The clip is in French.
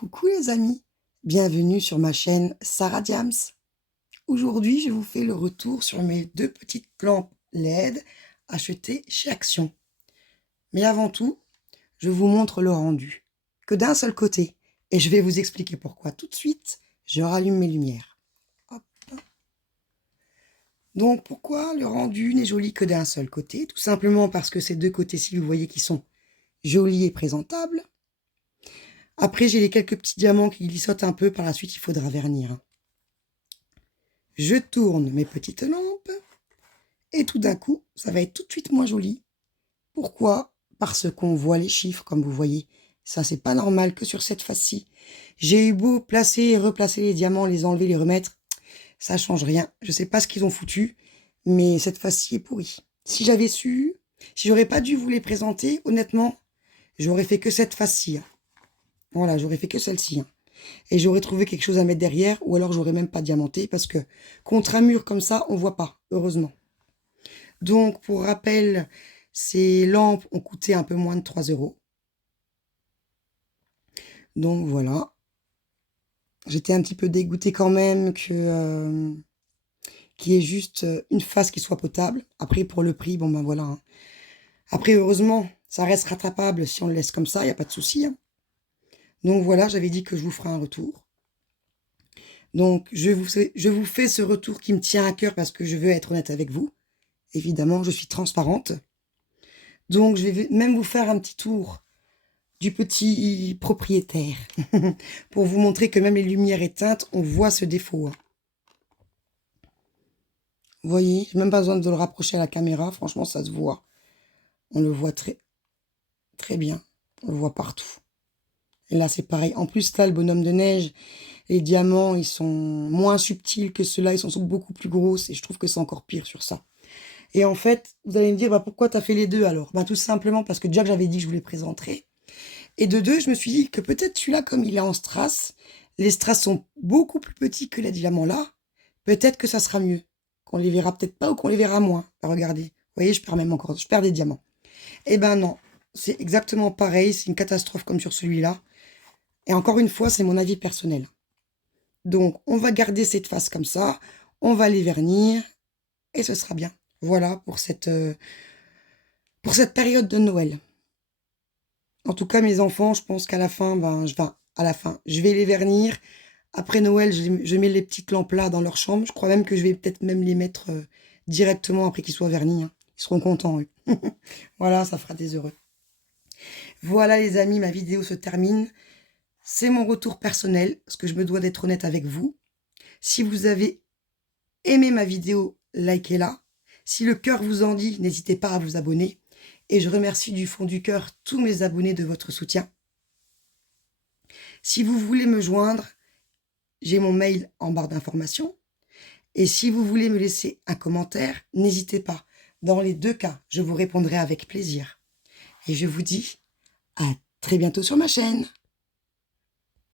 Coucou les amis, bienvenue sur ma chaîne Sarah Diams. Aujourd'hui, je vous fais le retour sur mes deux petites lampes LED achetées chez Action. Mais avant tout, je vous montre le rendu, que d'un seul côté, et je vais vous expliquer pourquoi tout de suite. Je rallume mes lumières. Hop. Donc pourquoi le rendu n'est joli que d'un seul côté? Tout simplement parce que ces deux côtés-ci, vous voyez qu'ils sont jolis et présentables. Après, j'ai les quelques petits diamants qui glissotent un peu. Par la suite, il faudra vernir. Je tourne mes petites lampes et tout d'un coup, ça va être tout de suite moins joli. Pourquoi? Parce qu'on voit les chiffres, comme vous voyez. Ça, c'est pas normal que sur cette face-ci. J'ai eu beau placer et replacer les diamants, les enlever, les remettre. Ça change rien. Je sais pas ce qu'ils ont foutu, mais cette face-ci est pourrie. Si j'avais su, si j'aurais pas dû vous les présenter, honnêtement, j'aurais fait que cette face-ci. Voilà, j'aurais fait que celle-ci. Et j'aurais trouvé quelque chose à mettre derrière, ou alors j'aurais même pas diamanté, parce que contre un mur comme ça, on voit pas, heureusement. Donc, pour rappel, ces lampes ont coûté un peu moins de 3 €. Donc voilà. J'étais un petit peu dégoûtée quand même qu'il y ait juste une face qui soit potable. Après, pour le prix, bon ben voilà. Après, heureusement, ça reste rattrapable si on le laisse comme ça, il n'y a pas de souci. Donc voilà, j'avais dit que je vous ferai un retour. Donc, je vous fais ce retour qui me tient à cœur parce que je veux être honnête avec vous. Évidemment, je suis transparente. Donc, je vais même vous faire un petit tour du petit propriétaire pour vous montrer que même les lumières éteintes, on voit ce défaut. Vous voyez, j'ai même pas besoin de le rapprocher à la caméra. Franchement, ça se voit. On le voit très, très bien. On le voit partout. Et là, c'est pareil. En plus, là, le bonhomme de neige, les diamants, ils sont moins subtils que ceux-là. Ils sont beaucoup plus grosses et je trouve que c'est encore pire sur ça. Et en fait, vous allez me dire, bah, pourquoi tu as fait les deux alors? Tout simplement parce que déjà que j'avais dit que je vous les présenterais. Et de deux, je me suis dit que peut-être celui-là, comme il est en strass, les strass sont beaucoup plus petits que les diamants là. Peut-être que ça sera mieux. Qu'on les verra peut-être pas ou qu'on les verra moins. Regardez. Vous voyez, je perds même encore. Je perds des diamants. Eh ben non. C'est exactement pareil. C'est une catastrophe comme sur celui-là. Et encore une fois, c'est mon avis personnel. Donc, on va garder cette face comme ça. On va les vernir. Et ce sera bien. Voilà pour cette période de Noël. En tout cas, mes enfants, je pense qu'à la fin, je vais les vernir. Après Noël, je mets les petites lampes là dans leur chambre. Je crois même que je vais peut-être même les mettre directement après qu'ils soient vernis. Ils seront contents, eux. Voilà, ça fera des heureux. Voilà, les amis, ma vidéo se termine. C'est mon retour personnel, parce que je me dois d'être honnête avec vous. Si vous avez aimé ma vidéo, likez-la. Si le cœur vous en dit, n'hésitez pas à vous abonner. Et je remercie du fond du cœur tous mes abonnés de votre soutien. Si vous voulez me joindre, j'ai mon mail en barre d'informations. Et si vous voulez me laisser un commentaire, n'hésitez pas. Dans les deux cas, je vous répondrai avec plaisir. Et je vous dis à très bientôt sur ma chaîne.